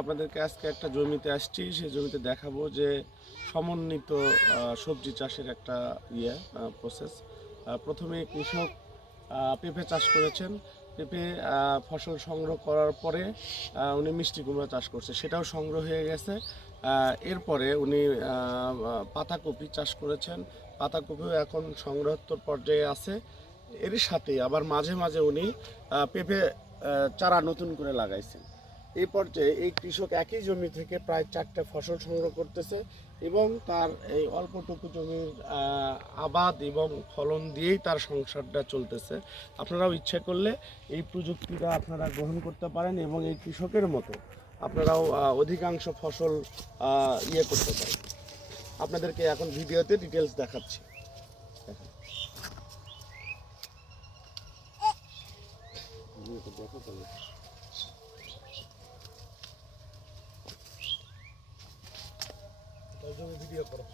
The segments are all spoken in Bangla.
আপনাদেরকে আজকে একটা জমিতে আসছি সেই জমিতে দেখাবো যে সমন্বিত সবজি চাষের একটা ইয়ে প্রসেস প্রথমে কৃষক পেঁপে চাষ করেছেন। পেঁপে ফসল সংগ্রহ করার পরে উনি মিষ্টি কুমড়া চাষ করছে। সেটাও সংগ্রহ হয়ে গেছে। এরপরে উনি পাতাকপি চাষ করেছেন। পাতাকপিও এখন সংগ্রহোত্তর পর্যায়ে আছে। এর সাথে আবার মাঝে মাঝে উনি পেঁপে চারা নতুন করে লাগাইছেন। এই পর্যায়ে এই কৃষক একই জমি থেকে প্রায় চারটে ফসল সংগ্রহ করতেছে এবং তার এই অল্পটুকু জমির আবাদ এবং ফলন দিয়েই তার সংসারটা চলতেছে। আপনারাও ইচ্ছে করলে এই প্রযুক্তিটা আপনারা গ্রহণ করতে পারেন এবং এই কৃষকের মতো আপনারাও অধিকাংশ ফসল ইয়ে করতে পারেন। আপনাদেরকে এখন ভিডিওতে ডিটেলস দেখাচ্ছি। வீடியோ போகிறோம்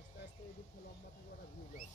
আস্তে আস্তে এদিক থেকে লম্বা থেকে ওরা ঘুরে যায়